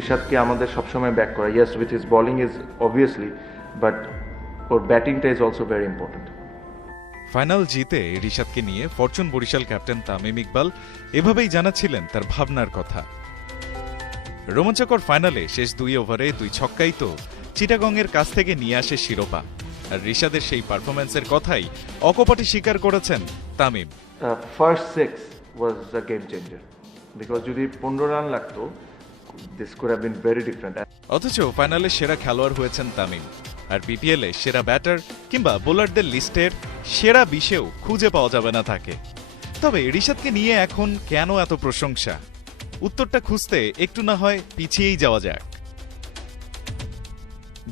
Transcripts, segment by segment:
ঋষাদকে আমাদের সবসময় ব্যাক করা। Yes with his bowling is obviously but or ব্যাটিংটা is also very important final জিতে রিশাদকে নিয়ে ফরচুন বরিশাল ক্যাপ্টেন তামিম ইকবাল এভাবেই জানাচ্ছিলেন তার ভাবনার কথা। রোমাঞ্চকর ফাইনালে শেষ দুই ওভারে দুই ছক্কাই তো চিটাগংয়ের কাছ থেকে নিয়ে আসে শিরোপা। আর রিশাদের সেই পারফরম্যান্সের কথাই অকপটে স্বীকার করেছেন Tamim. First six was a game changer because যদি পনেরো রান লাগতো অথচ ফাইনালে সেরা খেলোয়াড় হয়েছেন তামিম। আর বিপিএল এ সেরা ব্যাটার কিংবা বোলারদের লিস্টের সেরা বিশেও খুঁজে পাওয়া যাবে না তাকে। তবে ঋষাদকে নিয়ে এখন কেন এত প্রশংসা? উত্তরটা খুঁজতে একটু না হয় পিছিয়েই যাওয়া যাক।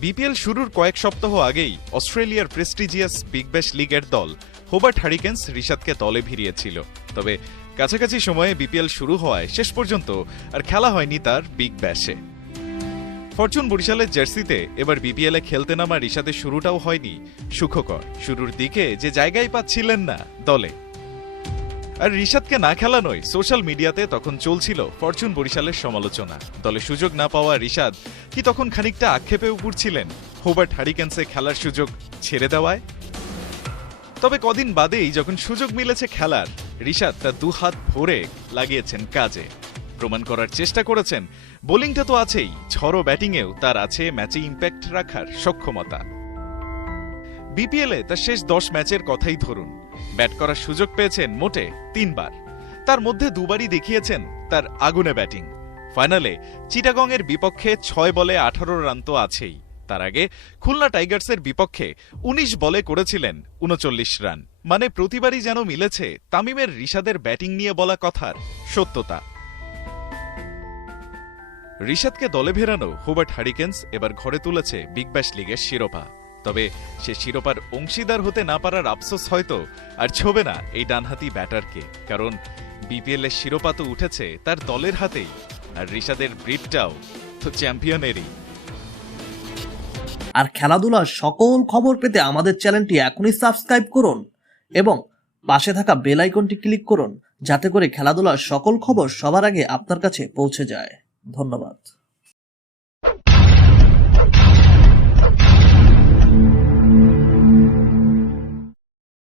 বিপিএল শুরুর কয়েক সপ্তাহ আগেই অস্ট্রেলিয়ার প্রেস্টিজিয়াস বিগ ব্যাশ লিগের দল হোবার্ট হারিকেন্স ঋষাদকে দলে ভিড়িয়েছিল। তবে কাছাকাছি সময়ে বিপিএল শুরু হওয়ায় শেষ পর্যন্ত আর খেলা হয়নি তার বিগ ব্যাশে। ফরচুন বরিশালের জার্সিতে এবার বিপিএলে খেলতে নামা রিশাদের শুরুটাও হয়নি। সুখকর, শুরুর দিকে যে জায়গায় পাচ্ছিলেন না দলে। আর রিশাদকে না খেলানোয় সোশ্যাল মিডিয়াতে তখন চলছিল ফরচুন বরিশালের সমালোচনা। দলে সুযোগ না পাওয়া রিশাদ কি তখন খানিকটা আক্ষেপে উপড়ছিলেন হোবার্ট হারিকেন্সে খেলার সুযোগ ছেড়ে দেওয়ায়? তবে কদিন বাদেই যখন সুযোগ মিলেছে খেলার, রিশাদ তার দু হাত ভরে লাগিয়েছেন কাজে। প্রমাণ করার চেষ্টা করেছেন। বোলিংটা তো আছেই ঝড়ো ব্যাটিংয়েও তার আছে ম্যাচে ইম্প্যাক্ট রাখার সক্ষমতা। বিপিএলে তার শেষ দশ ম্যাচের কথাই ধরুন। ব্যাট করার সুযোগ পেয়েছেন মোটে তিনবার। তার মধ্যে দুবারই দেখিয়েছেন তার আগুনে ব্যাটিং। ফাইনালে চিটাগংয়ের বিপক্ষে ছয় বলে আঠারো রান তো আছেই। তার আগে খুলনা টাইগার্সের বিপক্ষে ১৯ বলে করেছিলেন উনচল্লিশ রান। মানে প্রতিবারই যেন মিলেছে তামিমের রিশাদের ব্যাটিং নিয়ে বলা কথার সত্যতা। রিশাদকে দলে ভেরানো হুবার্ট হারিকেন্স এবার ঘরে তুলেছে বিগ ব্যাশ লিগের শিরোপা। তবে সে শিরোপার অংশীদার হতে না পারার আফসোস হয়তো আর ছোবে না এই ডানহাতি ব্যাটারকে। কারণ বিপিএল এর শিরোপা তো উঠেছে তার দলের হাতেই, আর রিশাদের ব্রিডটাও তো চ্যাম্পিয়নেরই। আর খেলাধুলার সকল খবর পেতে আমাদের চ্যানেলটি এখনই সাবস্ক্রাইব করুন এবং পাশে থাকা বেল আইকনটি ক্লিক করুন, যাতে করে খেলাধুলার সকল খবর সবার আগে আপনার কাছে পৌঁছে যায়। ধন্যবাদ।